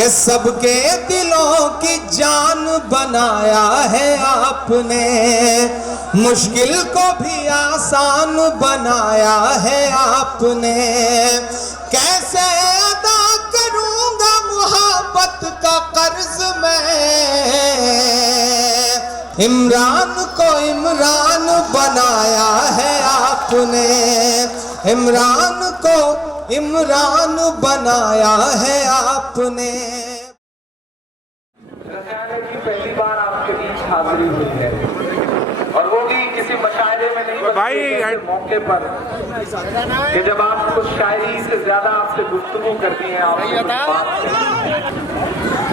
कि सबके दिलों की जान बनाया है आपने, मुश्किल को भी आसान बनाया है आपने। कैसे अदा करूंगा मोहब्बत का कर्ज मैं, इमरान को इमरान बनाया है आपने, इमरान को इमरान बनाया है आपने। की पहली बार आपके बीच हाजिरी हुई है और वो भी किसी मशायरे में नहीं भाई मौके पर कि जब आप कुछ शायरी से ज्यादा आपसे गुफ्तगू करती हैं।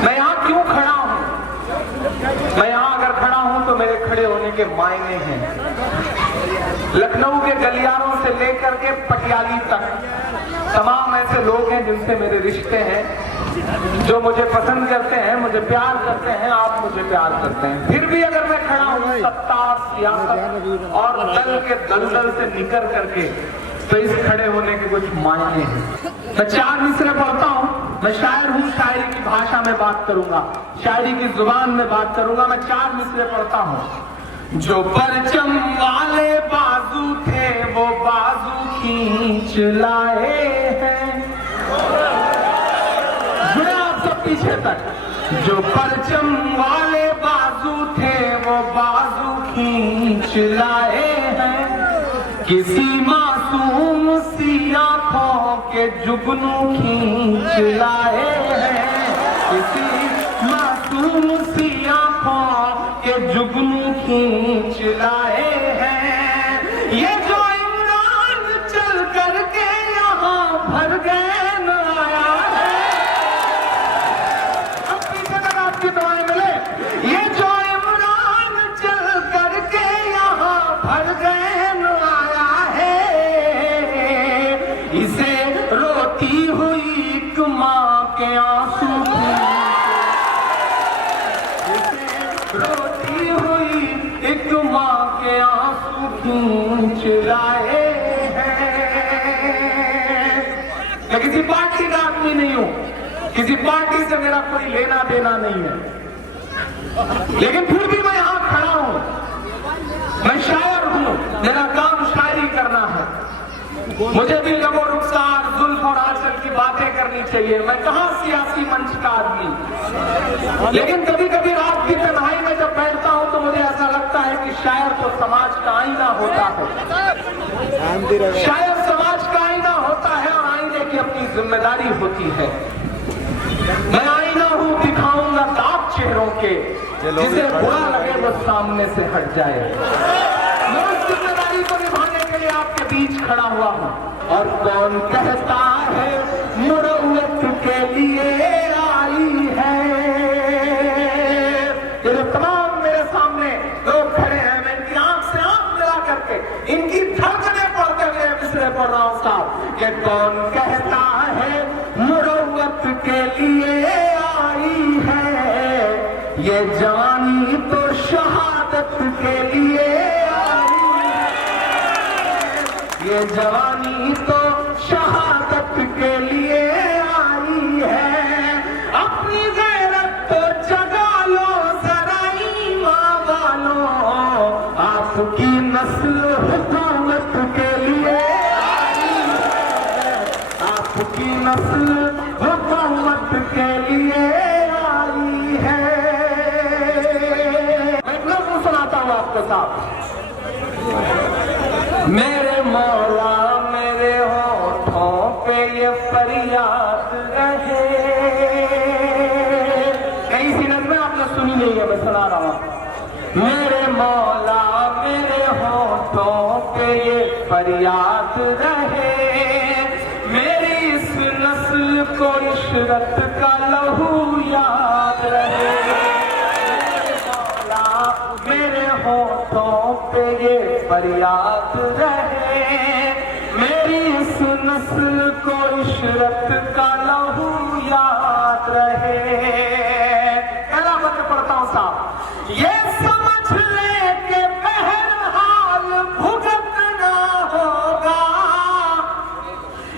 मैं यहाँ क्यों खड़ा हूँ? मैं यहाँ अगर खड़ा हूँ तो मेरे खड़े होने के मायने हैं। लखनऊ के गलियारों से लेकर के पटियाली तक तमाम ऐसे लोग हैं जिनसे मेरे रिश्ते हैं, जो मुझे पसंद करते हैं, मुझे प्यार करते हैं, आप मुझे प्यार करते हैं। फिर भी अगर मैं खड़ा हूँ सत्ता, सियासत और दल के दलदल से निकल करके, तो इस खड़े होने के कुछ मायने हैं। मैं 4 मिसरे पढ़ता हूँ, मैं शायर हूँ, शायरी की भाषा में बात करूंगा, शायरी की जुबान में बात करूंगा। मैं 4 मिसरे पढ़ता हूँ। जो परचम वाले बाजू थे वो बाजू खींच लाए हैं, जुड़े आप सब पीछे तक। जो परचम वाले बाजू थे वो बाजू खींच लाए हैं, किसी मासूम सी आंखों के जुगनू खींच लाए हैं, किसी मासूम सी आंखों के जुगनू खींच लाए हैं। ये जो इमरान चल करके यहाँ भर गए न आया है, अब पीछे तक आपकी दुआएं मिले। ये जो इमरान चल करके यहाँ भर गए न आया है, इसे रोती हुई एक माँ के आंसू, रोती हुई एक माँ के आंसू खींच लाए हैं। मैं किसी पार्टी का आदमी नहीं हूं, किसी पार्टी से मेरा कोई लेना देना नहीं है, लेकिन फिर भी मैं यहां खड़ा हूं। मैं शायर हूं, मेरा काम शायरी करना है। मुझे भी लबो रुखसार, जुल्फ और आंचल की बातें करनी चाहिए। मैं कहां सियासी मंच का आदमी, लेकिन कभी कभी रात की तन्हाई में जब बैठता हूं तो मुझे ऐसा लगता है कि शायर तो समाज का आईना होता है, शायर समाज का आईना होता है और आईने की अपनी जिम्मेदारी होती है। मैं आईना हूं, दिखाऊंगा दाग चेहरों के, जिसे बुरा लगे वो सामने से हट जाए। मैं उस जिम्मेदारी को निभाने के लिए आपके बीच खड़ा हुआ हूं। और कौन कहता है मुरव्वत के लिए आई है, ये जो तमाम मेरे सामने लोग खड़े हैं, मैं इनकी आंख से आंख मिला करके इनकी धड़कनें पढ़ते हुए मिसरे पढ़ रहा हूं साहब, कि कौन कहता है मुरव्वत के लिए आई है, ये जवानी तो शहादत के लिए आई है, ये जवानी तो शहादत के लिए आई है। अपनी गैरत तो जगा लो जरा ईमान वालों, आपकी नस्ल हुकूमत के लिए आई है, आपकी नस्ल हुकूमत के लिए आई है। मैं एक नज़्म सुनाता हूँ आपको साहब। मेरे मौला मेरे होठों पे ये फरियाद रहे, कहीं सी नज़्में आपने सुनी नहीं है, मैं सुना रहा हूं। मेरे मौला मेरे होठों पे ये फरियाद रहे, मेरी इस नस्ल को इशरत का लहू याद रहे। मेरे मौला मेरे होठों पे ये फरियाद रहे, मेरी इस नस्ल को इशरत का लहू याद रहे। पहला मंत्र पढ़ता हूं साहब। ये समझ ले के बहरहाल भुगतना होगा,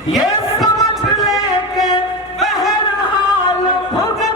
ये समझ ले के बहरहाल भुगतना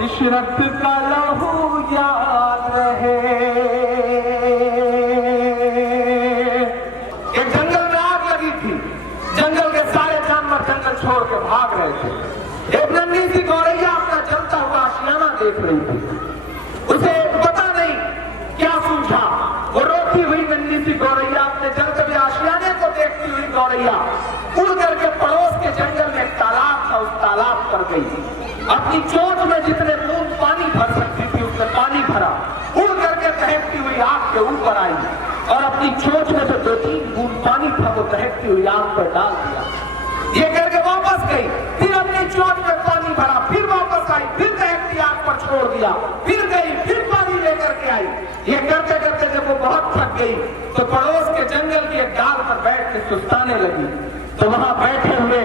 इशरत का लहू याद रहे। एक जंगल में आग लगी थी, जंगल के सारे जानवर जंगल छोड़ के भाग रहे थे। एक नन्ही सी गौरैया अपना जलता हुआ आशियाना देख रही थी। उसे पता नहीं क्या सूझा, वो रोती हुई नन्ही सी गौरैया अपने जलते हुए आशियाने को देखती हुई गौरैया उड़ करके पड़ोस के जंगल में एक तालाब था, उस तालाब पर गई। अपनी चोट में जितने बूंद पानी भर सकती थी उसने पानी भरा, उड़ करके दहकती हुई आग के ऊपर आई और अपनी चोट में जो 2-3 बूंद पानी था वो दहकती हुई आग पर डाल दिया। ये करके वापस गई, फिर अपनी चोट में पानी भरा, फिर वापस आई, फिर दहकती आग पर छोड़ दिया, फिर गई, फिर पानी लेकर के आई। ये करते करते जब वो बहुत थक गई तो पड़ोस के जंगल की एक डाल पर बैठ के सुस्ताने लगी। तो वहां बैठे हुए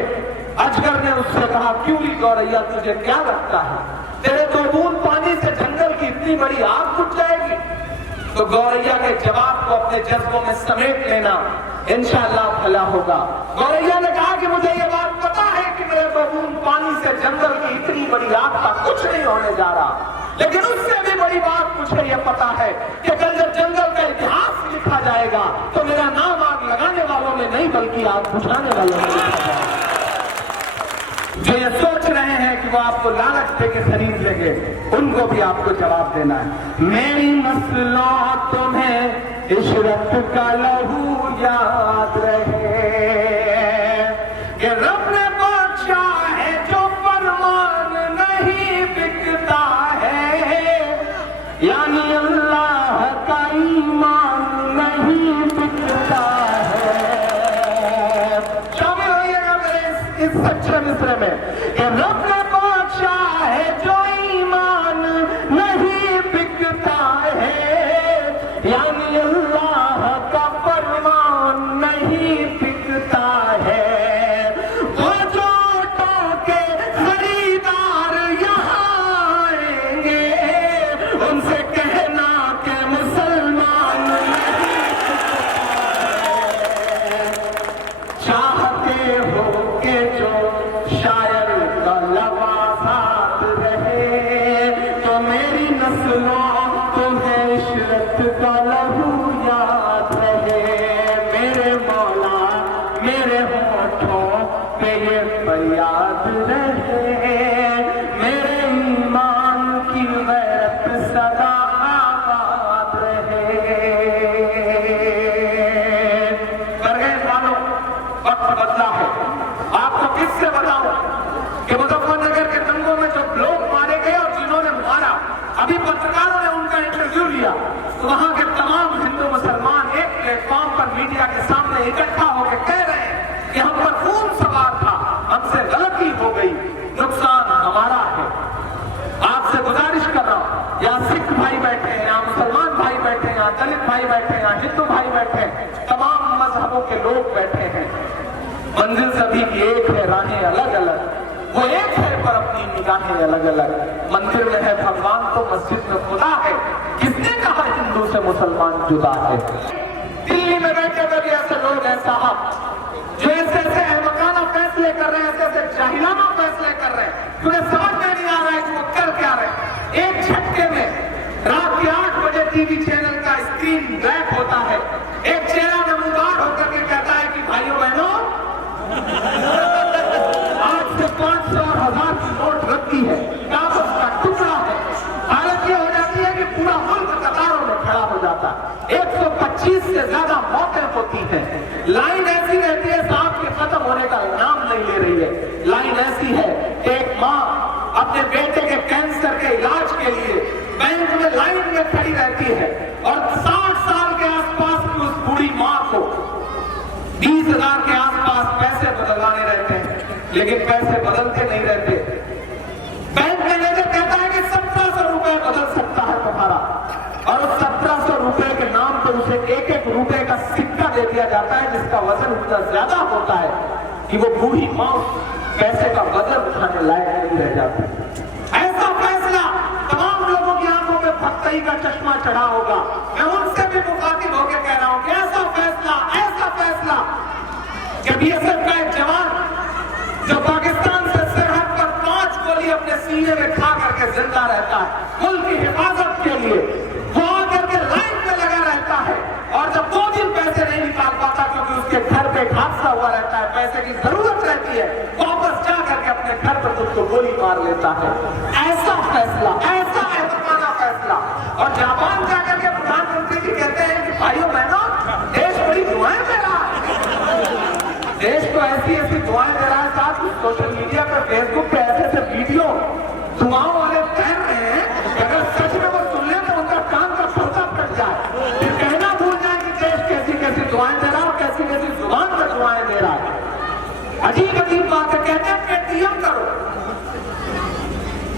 अजगर ने उससे कहा, क्यों री गौरैया तुझे क्या लगता है, तेरे 2 बूंद पानी से जंगल की इतनी बड़ी आग बुझ जाएगी? तो गौरैया के जवाब को अपने जज्बों में समेट लेना, इंशाअल्लाह भला होगा। गौरैया ने कहा कि मुझे ये बात पता है कि मेरे 2 बूंद पानी से जंगल की इतनी बड़ी आग का कुछ नहीं होने जा रहा, लेकिन उससे भी बड़ी बात मुझे ये पता है कि कल जब जंगल का इतिहास लिखा जाएगा तो मेरा नाम आग लगाने वालों में नहीं बल्कि आग बुझाने वालों में लिखा जाएगा। जो ये सोच रहे हैं कि वो आपको लालच दे के खरीद लेंगे, उनको भी आपको जवाब देना है। मेरी मसलों तुम्हें इशरत का लहू याद रहे कि रब ने बख्शा है जो फरमान नहीं बिकता है, यानी अल्लाह का ईमान नहीं बिकता है। शामिल होइएगा मेरे इस सच्चे मिस्र में कि रब ने बख्शा है जो ईमान नहीं बिकता है, यानी अल्लाह का फरमान नहीं बिकता है। वो जो के खरीदार यहाँ आएंगे उनसे कहना कि मुसलमान नहीं चाहते हो के जो शायर का लवासात रहे, तो मेरी नस्लों तुम्हें इशरत का लहू याद रहे। मेरे मौला मेरे होठों पे ये फरियाद रहे, मेरे ईमान की गैरत सदा आबाद रहे। बरगैर वालों, वक्त बदला है। आपको किससे बताऊं कि मुजफ्फरनगर के दंगों में जो लोग मारे गए और जिन्होंने मारा, अभी पत्रकारों ने उनका इंटरव्यू लिया तो वहां के तमाम हिंदू मुसलमान एक प्लेटफॉर्म पर मीडिया के सामने इकट्ठा होकर कह रहे हैं कि हम पर खून सवार था, हमसे गलती हो गई, नुकसान हमारा है। आपसे गुजारिश कर रहा हूं, यहाँ सिख भाई बैठे हैं, यहाँ मुसलमान भाई बैठे हैं, यहाँ दलित भाई बैठे हैं, यहाँ हिंदू भाई बैठे हैं, तमाम मजहबों के लोग बैठे हैं। मंजिल सभी की एक है, राहें अलग अलग, वो एक है पर अपनी निगाहें अलग अलग। मंदिर में है भगवान तो मस्जिद में खुदा है, किसने कहा हिंदू से मुसलमान जुदा है? दिल्ली में बैठे हुए भी ऐसे लोग हैं साहब जो ऐसे ऐसे अहमकाना फैसले कर रहे हैं, ऐसे ऐसे जाहिलाना फैसले कर रहे हैं, उन्हें समझ में नहीं आ रहा है कि वो कर क्या रहे हैं। एक झटके में रात के 8 बजे टीवी चैनल का स्क्रीन ब्लैक होता है, एक चेहरा नमूदार होकर के कहता है कि भाइयों बहनों आज से 500 और 1000 की नोट रखती है, कागज का टुकड़ा है। हालत ये हो जाती है कि पूरा मुल्क कतारों में खड़ा हो जाता है। 125 से ज्यादा मौतें होती हैं। लाइन ऐसी रहती है साहब के खत्म होने का नाम नहीं ले रही है। लाइन ऐसी है कि एक माँ अपने बेटे के कैंसर के इलाज के लिए बैंक में लाइन में खड़ी रहती है और 60 साल के आसपास की उस बूढ़ी माँ को 20,000 के आसपास पैसे बदलवाने रहते हैं, लेकिन पैसे बदलते नहीं रहते। बैंक मैनेजर कहता है कि 1700 रुपए बदल सकता है तुम्हारा, और उस 1700 रुपए के नाम पर उसे 1-1 रुपए का सिक्का दे दिया जाता है जिसका वजन इतना ज्यादा होता है कि वो बूढ़ी माँ पैसे का वजन उठाने लायक नहीं रह जाती। ऐसा फैसला तमाम लोगों की आंखों में भक्ति का चश्मा चढ़ा होगा। मैं उनसे भी मुखातिब होकर कह रहा हूं कि ऐसा फैसला कि बीएसएफ का एक जवान जो पाकिस्तान से सरहद पर 5 गोली अपने सीने में खा करके जिंदा रहता है, मुल्क की हिफाजत के लिए वो आकर के लाइन में लगा रहता है, और जब 2 दिन पैसे नहीं निकाल पाता क्योंकि उसके घर पे हादसा हुआ रहता है, पैसे की जरूरत रहती है, वापस जा करके अपने घर पर खुद को गोली मार लेता है। ऐसा फैसला, ऐसा अहमकाना फैसला। और जापान जाकर के प्रधानमंत्री जी कहते हैं कि भाइयों बहनों, देश बड़ी दुआएं दे रहा है, देश को ऐसी ऐसी दुआएं दे रहा है साथ ही सोशल मीडिया पर, फेसबुक पे ऐसे ऐसे वीडियो दुआओं वाले तैर रहे हैं, अगर सच में वो सुन ले तो उनका कान का पर्दा कट जाए, फिर कहना भूल जाए कि देश कैसी कैसी दुआएं दे रहा है, कैसी कैसी जुबान पर दुआएं दे रहा है। अजीब अजीब बातें कहते हैं। पेटीएम करो,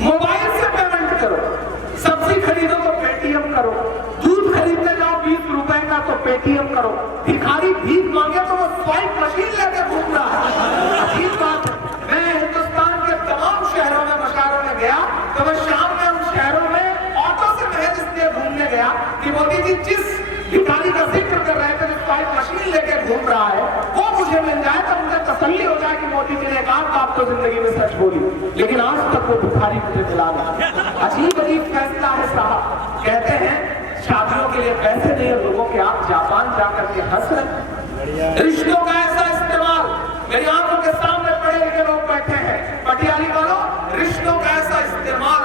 मोबाइल से पेमेंट करो, सब्जी खरीदो तो पेटीएम करो, दूध खरीदने जाओ 20 रुपए का तो पेटीएम करो, भिखारी भीख मांगे तो वो स्वाइप मशीन लेकर घूम रहा है। अजीब बात है। मैं हिंदुस्तान के तमाम शहरों में मशारों में गया तो मैं शाम में उन शहरों में ऑटो से महज इसलिए घूमने गया कि मोदी जी जिस भिखारी का जिक्र कर रहे थे, जो स्वाइप मशीन लेकर घूम रहा है, वो मुझे मिल जाए तो मुझे तसल्ली हो जाए कि मोदी जी ने कहा आप तो जिंदगी में सच बोली, लेकिन आज तक वो भिखारी मुझे मिला नहीं। अजीब अजीब फैसला है साहब। कहते हैं शादियों के लिए पैसे नहीं है लोगों के, आप जापान जाकर के हंस रहे। रिश्तों का ऐसा इस्तेमाल, मेरी आंखों के सामने पढ़े लिखे लोग बैठे हैं, पटियाली वालों, रिश्तों का ऐसा इस्तेमाल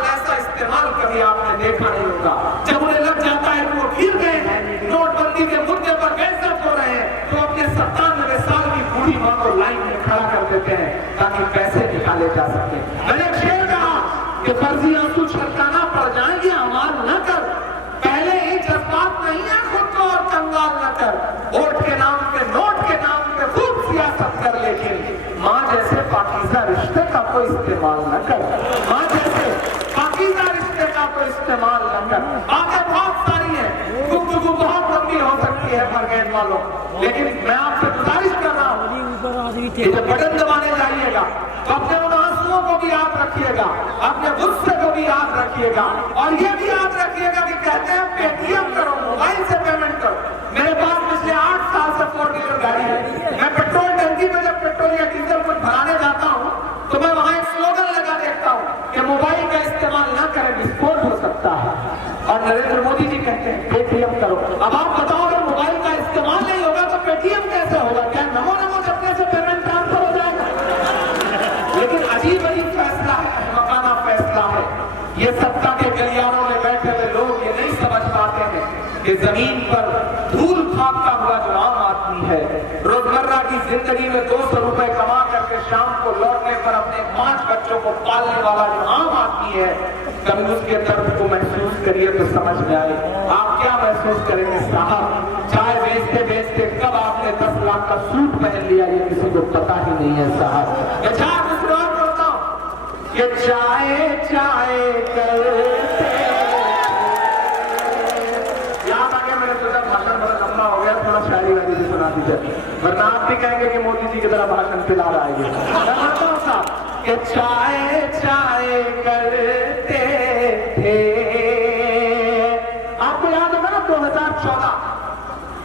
कभी आपने देखा नहीं होगा। जब उन्हें लग जाता है कि वो गिर गए हैं, नोटबंदी के मुद्दे पर बेइज्जत हो रहे हैं, तो अपने 97 साल की बूढ़ी मां को लाइन में खड़ा कर देते हैं ताकि पैसे निकाले जा सके। मैंने एक शेर कहा कि फर्जी आंसू छलकाना पड़ जाएंगे, अमाल न कर, पहले ही जज्बात नहीं है खुद को और कंगाल न कर, वोट के नाम पे, नोट के नाम पे खूब सियासत कर, लेकिन माँ जैसे पाकीज़ा रिश्ते का कोई इस्तेमाल न कर, माँ जैसे पाकीज़ा रिश्ते का कोई इस्तेमाल न कर। बातें बहुत सारी हैं, गुफ्तगू बहुत लंबी हो सकती है फरगैन वालों, लेकिन मैं आपसे गुजारिश कर रहा हूँ कि जब बटन दबाने जाइएगा तो अपने उन आंसुओं को भी याद रखिएगा, अपने गुस्से को भी याद रखिएगा, और ये भी याद रखिएगा कि कहते हैं पेटीएम करो, मोबाइल से पेमेंट करो। मेरे पास पिछले 8 साल से 4 व्हीलर गाड़ी है। मैं पेट्रोल टंकी में जब पेट्रोल या डीजल कुछ भराने जाता हूँ तो मैं वहां एक स्लोगन लगा देखता हूँ कि मोबाइल का इस्तेमाल न करें, विस्फोट हो सकता है। और नरेंद्र मोदी जी कहते हैं पेटीएम करो। अब आप बताओ, अगर मोबाइल का इस्तेमाल नहीं होगा तो पेटीएम कैसे होगा? क्या नमो नमो जपने से पेमेंट ट्रांसफर हो जाएगा? लेकिन अजीब अजीब फैसला है, अहमकाना फैसला है। ये सत्ता के गलियारों में बैठे हुए लोग ये नहीं समझ पाते हैं कि जमीन पर धूल फाकता हुआ जो आम आदमी है, रोजमर्रा की जिंदगी में 200 रुपए कमा करके शाम को लौटने पर अपने 5 बच्चों को पालने वाला जो आम आदमी है, कभी उसके दर्द को महसूस करिए तो समझ में आए। आप क्या महसूस करेंगे साहब? चाय बेचते बेचते कब आपने 10 लाख का सूट पहन लिया ये किसी को पता ही नहीं है साहब। मैं 4 मिनट और बोलता हूं कि चाय चाय करते, याद आ गया मेरे तो भाषण बड़ा लंबा हो गया, थोड़ा शायरी वाली भी सुना दीजिए, वरना आप भी कहेंगे कि मोदी जी की तरह भाषण पिला रहा है। मैं बोलता हूँ साहब कि चाय चाय करते थे। आपको याद होगा ना 2014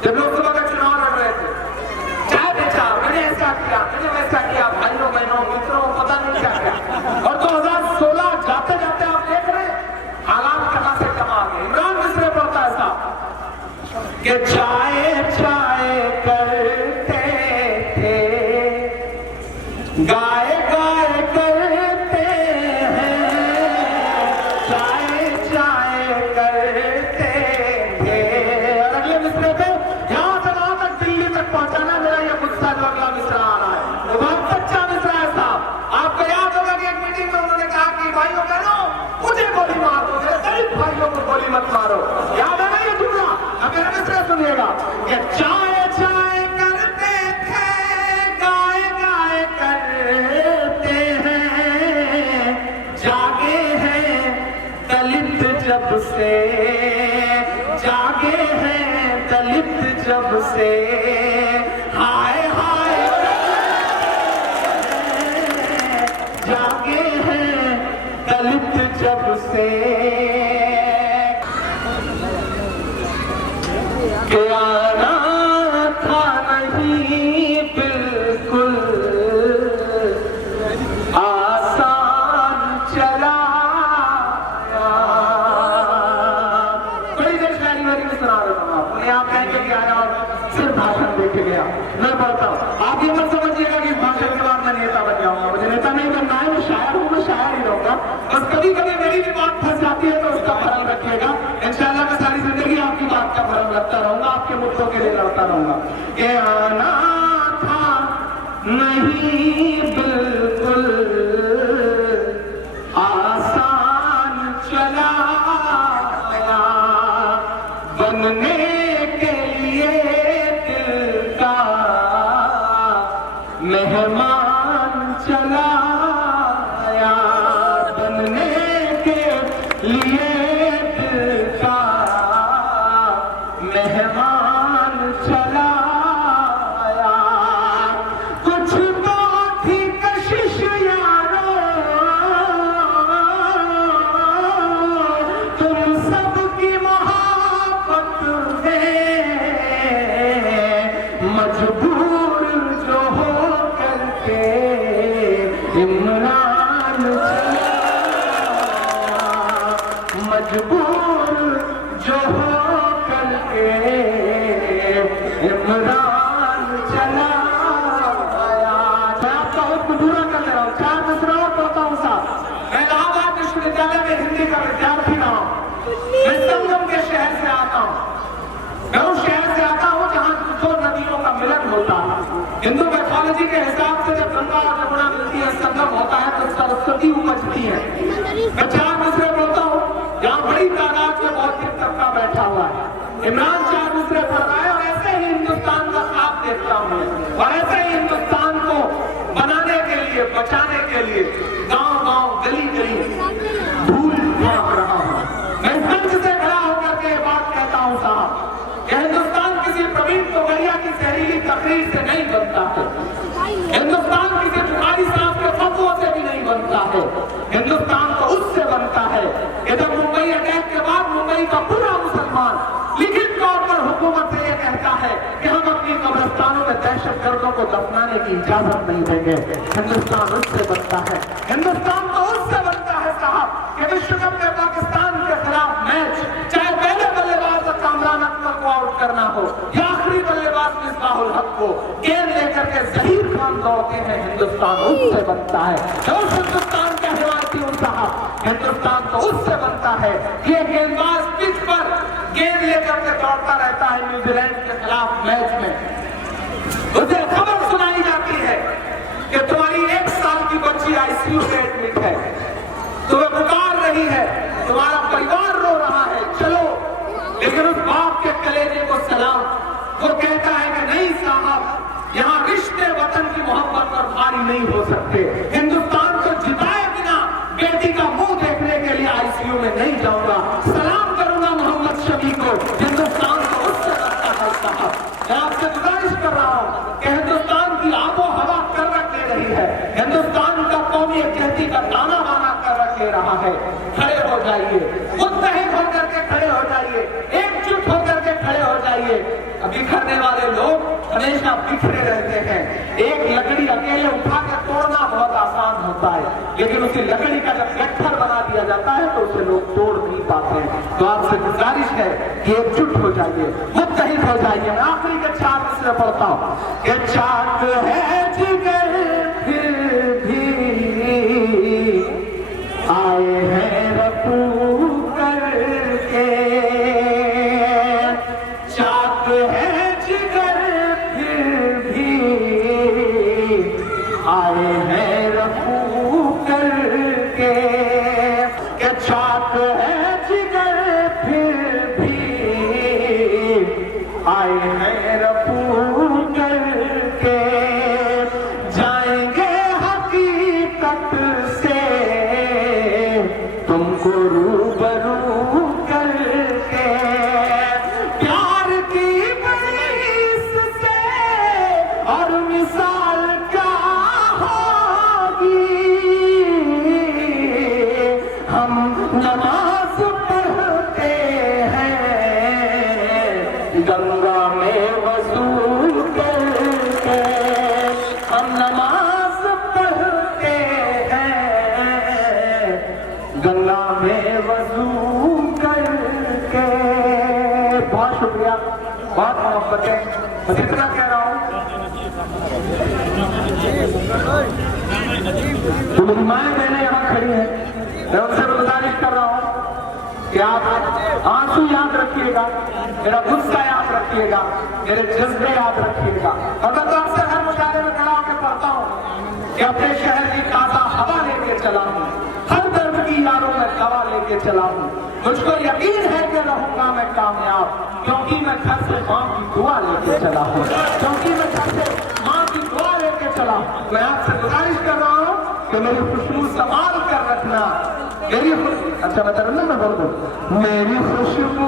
जब लोकसभा का चुनाव लड़ रहे थे, चाय बेचा, मैंने ऐसा किया, मैंने वैसा किया, भाइयों बहनों मित्रों पता नहीं क्या क्या। और 2016 जाते जाते आप देख रहे हालात कहां से कहां आ गए। इमरान मिस्र बोलता है साहब कि चाय चाय करते थे, गाय गाय करते हैं, चाय चाय करते थे। और अगले मिसरे पे यहां से वहां तक दिल्ली तक पहुंचाना मेरा ये गुस्सा जो अगला मिसरा आ रहा है वो बहुत सच्चा मिसरा है साहब। आपको याद होगा कि एक मीटिंग में उन्होंने कहा कि भाइयों बहनों मुझे गोली मार दो, मेरे गरीब भाइयों को गोली मत मारो। याद है ना ये जुमला? अब मेरा मिसरा सुनिएगा कि चाय चाय करते थे, गाय गाय करते हैं, जागे हैं दलित जब से, जागे हैं दलित जब से, हाय हाय जागे हैं दलित जब से। के आना था नहीं बिल्कुल आसान चला कह के आया और सिर्फ भाषण दे के गया। मैं पढ़ता हूँ, आप ये मत समझिएगा कि भाषण के बाद मैं नेता बन जाऊंगा। मुझे नेता नहीं बनना है, मैं शायर हूँ, मैं शायर ही रहूंगा। बस कभी कभी मेरी भी बात फंस जाती है तो उसका भरम रखिएगा। इंशाल्लाह मैं सारी जिंदगी आपकी बात का भरम रखता रहूंगा, आपके मुद्दों के लिए लड़ता रहूंगा। ये आना था नहीं बिल्कुल आसान चला बनने के लिए दिल का मेहमान चला आया, बनने के लिए दिल का मेहमान चला आया। कुछ तो थी कशिश यारो तुम सबकी मोहब्बत मजबूर जो हो करके इमरान चला, मजबूर जो हो करके इमरान चला आया। मैं आपका हुक्म पूरा कर ले रहा हूँ, 4 दूसरा और पढ़ता हूँ साहब। मैं इलाहाबाद विश्वविद्यालय में हिंदी का विद्यार्थी रहा हूँ। मैं संगम के शहर से आता हूँ। मैं उस शहर से आता हूँ जहाँ 2 नदियों का मिलन होता है। हिंदू मैथोलॉजी के हिसाब से जब गंगा और यमुना मिलती है, संगम होता है तो सरस्वती उपजती है। मैं 4 दूसरे बोलता हूँ, यहाँ बड़ी तादाद में बौद्धिक तबका बैठा हुआ है। इमरान 4 दूसरे पढ़ रहा है और ऐसे ही हिंदुस्तान का ख्वाब देखता हूँ और ऐसे ही हिंदुस्तान को बनाने के लिए, बचाने के लिए गांव गांव गली गली धूल झांक रहा हूँ। मैं मंच से खड़ा होकर के बात कहता हूँ साहब, हिंदुस्तान किसी प्रवीण तोगड़िया की जहरीली तकरीर से नहीं बनता है। हिंदुस्तान किसी बुखारी साहब के फतवों से भी नहीं बनता है। हिंदुस्तान तो उससे बनता है कि जब मुंबई अटैक के बाद मुंबई का पूरा मुसलमान लिखित तौर पर हुकूमत से यह कहता है कि हम अपनी कब्रिस्तानों में दहशतगर्दों को दफनाने की इजाजत नहीं देंगे। हिंदुस्तान उससे बनता है। हिंदुस्तान तो उससे बनता है साहब कि विश्व कप में पाकिस्तान के खिलाफ मैच, चाहे पहले बल्लेबाज कामरान अकमर को आउट करना हो या आखिरी बल्लेबाज मिसबाहुल हक को, गेंद लेकर के जहीर खान दौड़ते हैं, हिंदुस्तान उससे बनता है। उस हिंदुस्तान का हिमायती हूं साहब, हिंदुस्तान तो उससे बनता है। ये गेंदबाज पिच पर गेंद लेकर के दौड़ता रहता है न्यूजीलैंड के खिलाफ मैच में, उसे खबर सुनाई जाती है कि तुम्हारी 1 साल की बच्ची आईसीयू में एडमिट है, तुम्हें पुकार रही है, तुम्हारा परिवार रो रहा है, चलो। लेकिन उस बाप के कलेजे को सलाम, वो कहता है कि नहीं साहब, यहाँ रिश्ते वतन की मोहब्बत और भारी नहीं हो सकते। हिंदुस्तान को जिताए बिना बेटी का मुंह देखने के लिए आईसीयू में नहीं जाऊंगा, सलाम करूंगा मोहम्मद शफी को। हिंदुस्तान को उससे लगता है साहब। मैं आपसे गुजारिश कर रहा हूँ कि हिंदुस्तान की आबो हवा कर रख ले रही है, हिंदुस्तान का कौमी यकजहती का ताना बाना कर रख ले रहा है। खड़े हो जाइए, मुत्तहिद होकर के खड़े हो जाइए, एकजुट होकर के खड़े हो जाइए। बिखरने वाले लोग हमेशा बिखरे रहते हैं। एक लकड़ी अकेले उठा के तोड़ना बहुत आसान होता है, लेकिन उसी लकड़ी का जब गट्ठर बना दिया जाता है तो उसे लोग तोड़ नहीं पाते हैं। तो आपसे गुजारिश है कि एकजुट हो जाइए, मुत्तहिद हो जाइए। मैं आखिरी के 4 मिसरे पढ़ता हूँ कि चाक है जिगर फिर भी आए हैं रफू करके, चाक है जिगर फिर भी आए हैं रफू करके, कि चाक है जिगर फिर भी आए हैं रफू करके, जाएंगे हकीकत से तुमको रूबरू करके, प्यार की बरीस से और मिसाल क्या होगी। हम नमाज पढ़ते हैं गंगा में वजू करके, हम नमाज पढ़ते हैं गंगा में वजू करके। बहुत शुक्रिया। बहुत मोहब्बत है, बस इतना कह रहा हूँ तो मेरी माएँ बहनें यहाँ खड़ी हैं, मैं उनसे गुजारिश कर रहा हूँ कि आप आंसू याद रखिएगा, मेरा गुस्सा याद रखिएगा, मेरे जज्बे याद रखिएगा। और मैं तो अक्सर हर मुजाहरे में खड़ा होकर पढ़ता हूँ कि अपने शहर की ताजा हवा लेके चला हूँ, हर दर्द की यारों में दवा लेके चला हूँ। मुझको यकीन है कि रहूंगा मैं कामयाब, क्योंकि मैं घर से माँ की दुआ लेके चला हूँ, क्योंकि मैं घर से माँ की दुआ लेके चला हूँ। मैं आपसे गुजारिश कर रहा हूँ कि मेरी खुशबू संभाल कर रखना, मेरी अच्छा मैं तरन्नुम में बोल दूं, मेरी खुशबू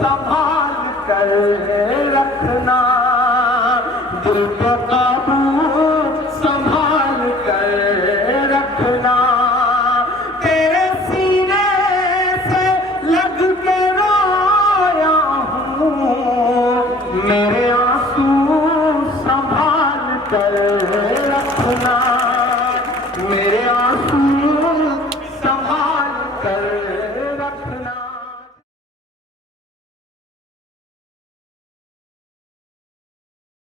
संभाल कर रखना, दिल पे